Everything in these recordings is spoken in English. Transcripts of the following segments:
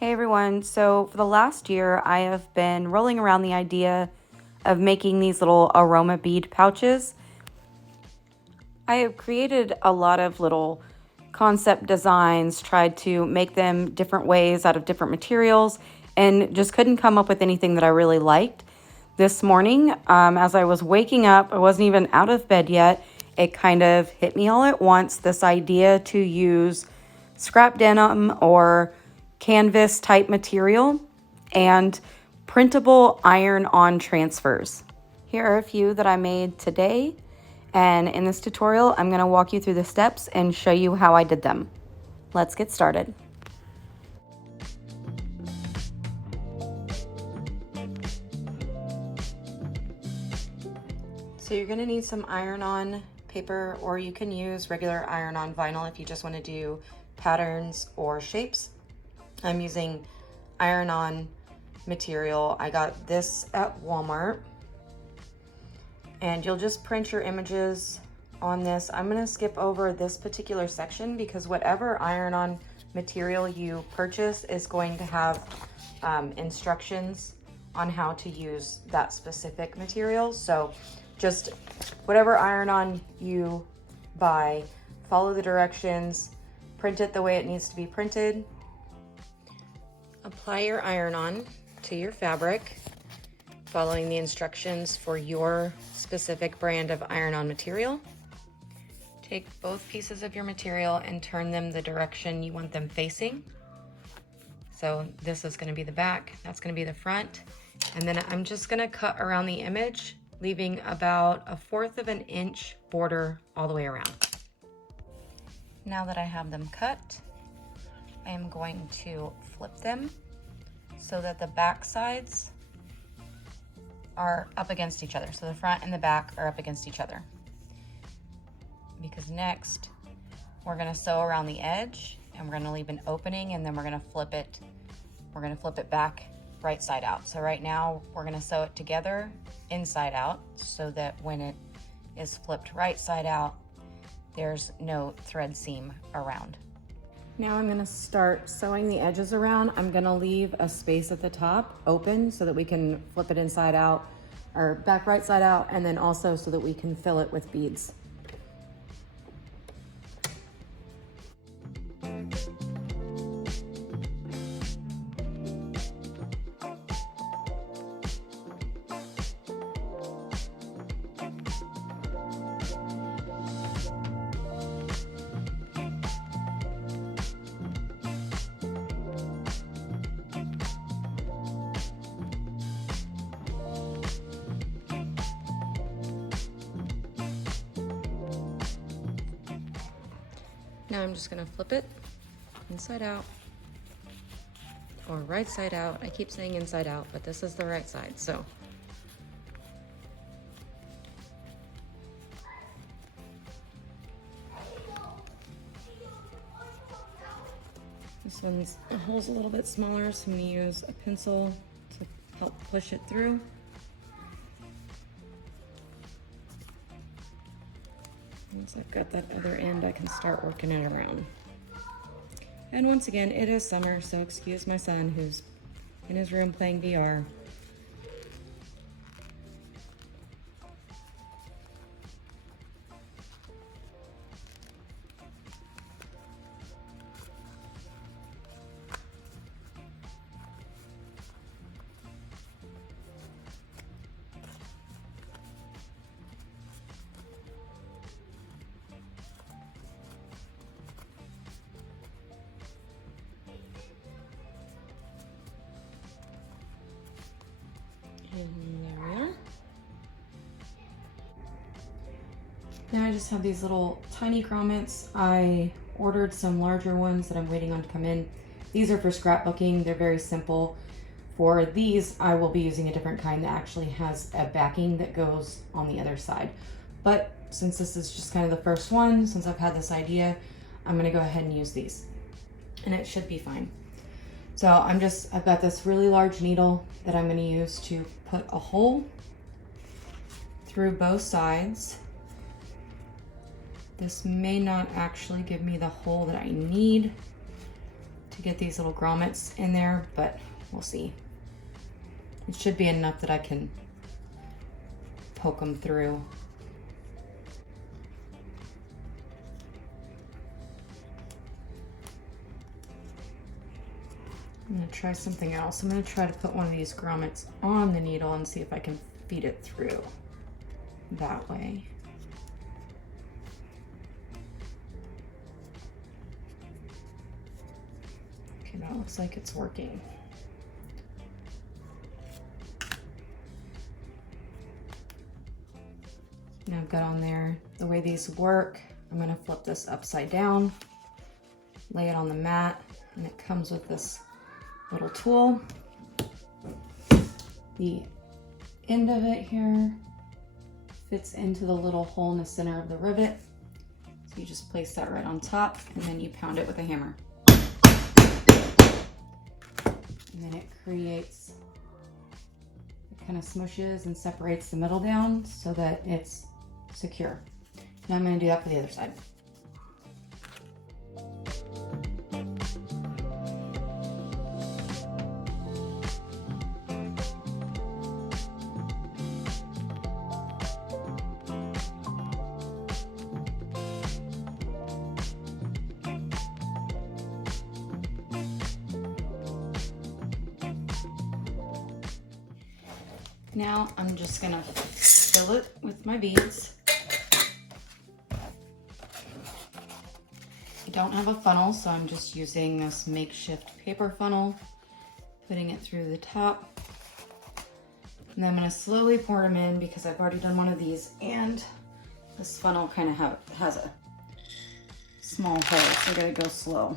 Hey everyone, so for the last year I have been rolling around the idea of making these little Aroma bead pouches. I have created a lot of little concept designs, tried to make them different ways out of different materials, and just couldn't come up with anything that I really liked. This morning, as I was waking up, I wasn't even out of bed yet, it kind of hit me all at once, this idea to use scrap denim or canvas type material and printable iron-on transfers. Here are a few that I made today, and in this tutorial I'm going to walk you through the steps and show you how I did them. Let's get started. So you're going to need some iron-on paper, or you can use regular iron-on vinyl if you just want to do patterns or shapes. I'm using iron-on material. I got this at Walmart, and you'll just print your images on this. I'm going to skip over this particular section because whatever iron-on material you purchase is going to have instructions on how to use that specific material. So just whatever iron-on you buy, follow the directions, print it the way it needs to be printed. Apply your iron-on to your fabric, following the instructions for your specific brand of iron-on material. Take both pieces of your material and turn them the direction you want them facing. So this is going to be the back, that's going to be the front, and then I'm just going to cut around the image, leaving about 1/4 of an inch border all the way around. Now that I have them cut, I am going to flip them so that the back sides are up against each other. So the front and the back are up against each other. Because next, we're gonna sew around the edge and we're gonna leave an opening, and then we're gonna flip it. We're gonna flip it back right side out. So right now we're gonna sew it together inside out so that when it is flipped right side out, there's no thread seam around. Now I'm going to start sewing the edges around. I'm going to leave a space at the top open so that we can flip it inside out or back right side out, and then also so that we can fill it with beads. Now I'm just going to flip it inside out or right side out. I keep saying inside out, but this is the right side. So this one's the hole's a little bit smaller, so I'm going to use a pencil to help push it through. Once I've got that other end, I can start working it around. And once again, it is summer, so excuse my son who's in his room playing VR. And there we are. Now I just have these little tiny grommets. I ordered some larger ones that I'm waiting on to come in. These are for scrapbooking. They're very simple. For these, I will be using a different kind that actually has a backing that goes on the other side. But since this is just kind of the first one, since I've had this idea, I'm gonna go ahead and use these. And it should be fine. So I've got this really large needle that I'm gonna use to put a hole through both sides. This may not actually give me the hole that I need to get these little grommets in there, but we'll see. It should be enough that I can poke them through. I'm gonna try something else. I'm gonna try to put one of these grommets on the needle and see if I can feed it through that way. Okay, that looks like it's working. Now I've got on there the way these work. I'm gonna flip this upside down, lay it on the mat, and it comes with this little tool. The end of it here fits into the little hole in the center of the rivet. So you just place that right on top and then you pound it with a hammer. And then it creates, it kind of smushes and separates the middle down so that it's secure. Now I'm going to do that for the other side. Now I'm just gonna fill it with my beads. I don't have a funnel, so I'm just using this makeshift paper funnel, putting it through the top. And then I'm gonna slowly pour them in because I've already done one of these and this funnel kind of has a small hole, so I gotta go slow.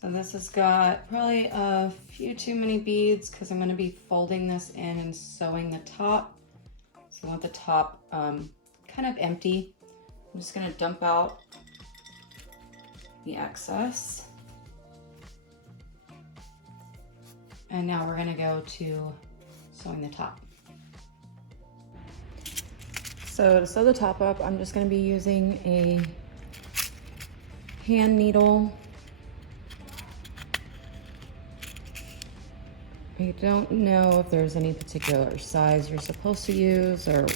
So this has got probably a few too many beads because I'm going to be folding this in and sewing the top. So I want the top kind of empty. I'm just going to dump out the excess. And now we're going to go to sewing the top. So to sew the top up, I'm just going to be using a hand needle. I don't know if there's any particular size you're supposed to use or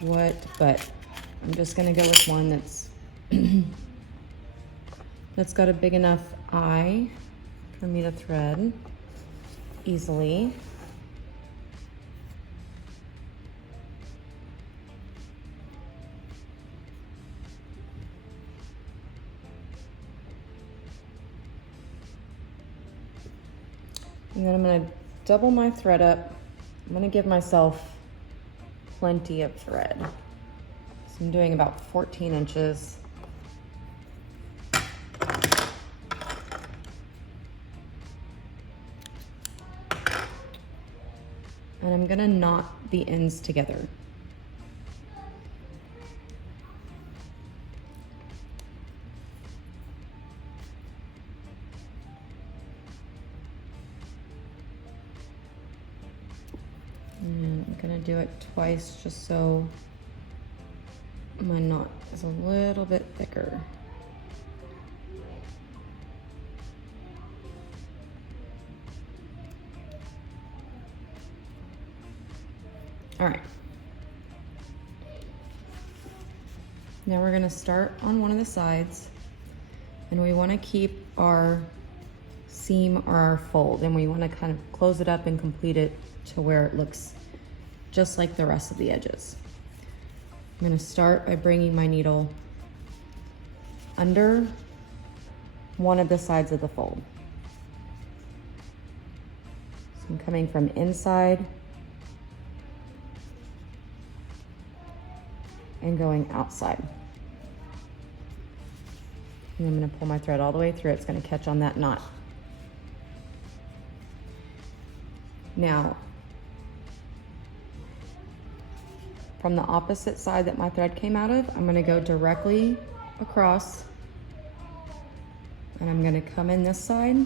what, but I'm just gonna go with one that's that's got a big enough eye for me to thread easily. And then I'm gonna double my thread up. I'm gonna give myself plenty of thread. So I'm doing about 14 inches. And I'm gonna knot the ends together. And I'm gonna do it twice just so my knot is a little bit thicker. All right. Now we're gonna start on one of the sides, and we wanna keep our seam or our fold, and we wanna kind of close it up and complete it to where it looks just like the rest of the edges. I'm gonna start by bringing my needle under one of the sides of the fold. So I'm coming from inside and going outside. And I'm gonna pull my thread all the way through. It's gonna catch on that knot. Now, from the opposite side that my thread came out of, I'm gonna go directly across, and I'm gonna come in this side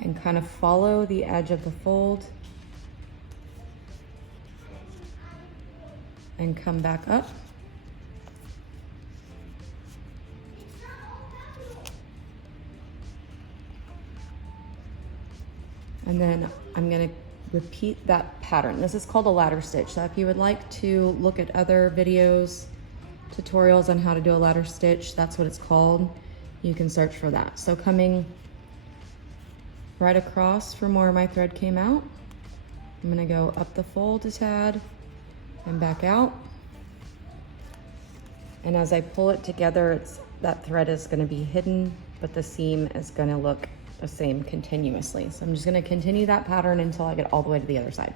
and kind of follow the edge of the fold and come back up. And then I'm gonna repeat that pattern. This is called a ladder stitch. So if you would like to look at other videos, tutorials on how to do a ladder stitch, that's what it's called. You can search for that. So coming right across from where my thread came out, I'm gonna go up the fold a tad and back out. And as I pull it together, that thread is gonna be hidden, but the seam is gonna look the same continuously. So I'm just gonna continue that pattern until I get all the way to the other side.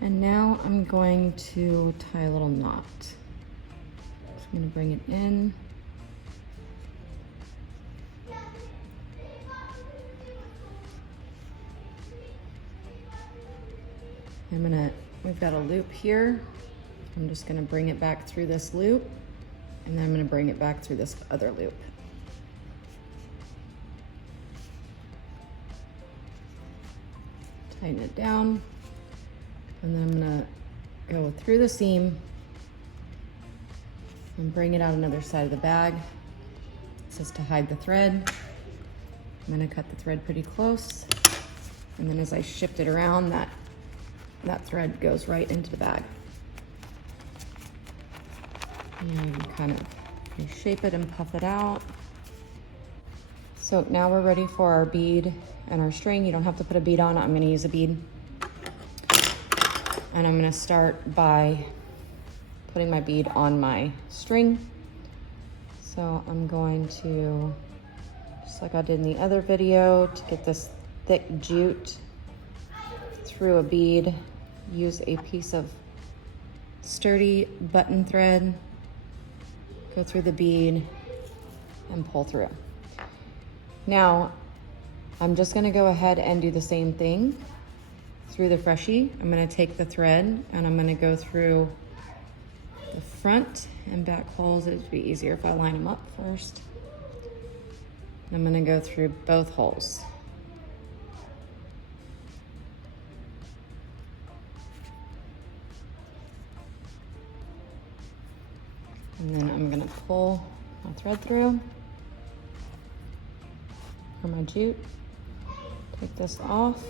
And now I'm going to tie a little knot. So I'm gonna bring it in. We've got a loop here. I'm just gonna bring it back through this loop, and then I'm gonna bring it back through this other loop. Tighten it down. And then I'm gonna go through the seam and bring it out another side of the bag. This is to hide the thread. I'm gonna cut the thread pretty close. And then as I shift it around, that thread goes right into the bag. And you kind of shape it and puff it out. So now we're ready for our bead and our string. You don't have to put a bead on it. I'm gonna use a bead. And I'm gonna start by putting my bead on my string. So I'm going to, just like I did in the other video, to get this thick jute through a bead, use a piece of sturdy button thread, go through the bead and pull through. Now, I'm just gonna go ahead and do the same thing through the Freshie. I'm gonna take the thread and I'm gonna go through the front and back holes. It'd be easier if I line them up first. I'm gonna go through both holes. And then I'm gonna pull my thread through for my jute. Take this off.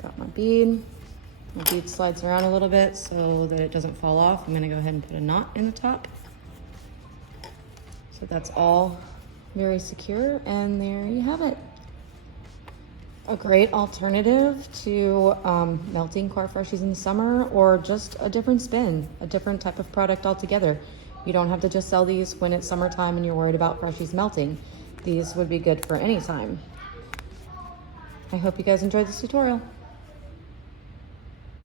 Got my bead. My bead slides around a little bit so that it doesn't fall off. I'm gonna go ahead and put a knot in the top. So that's all very secure, and there you have it. A great alternative to melting core Freshies in the summer, or just a different spin, a different type of product altogether. You don't have to just sell these when it's summertime and you're worried about Freshies melting. These would be good for any time. I hope you guys enjoyed this tutorial.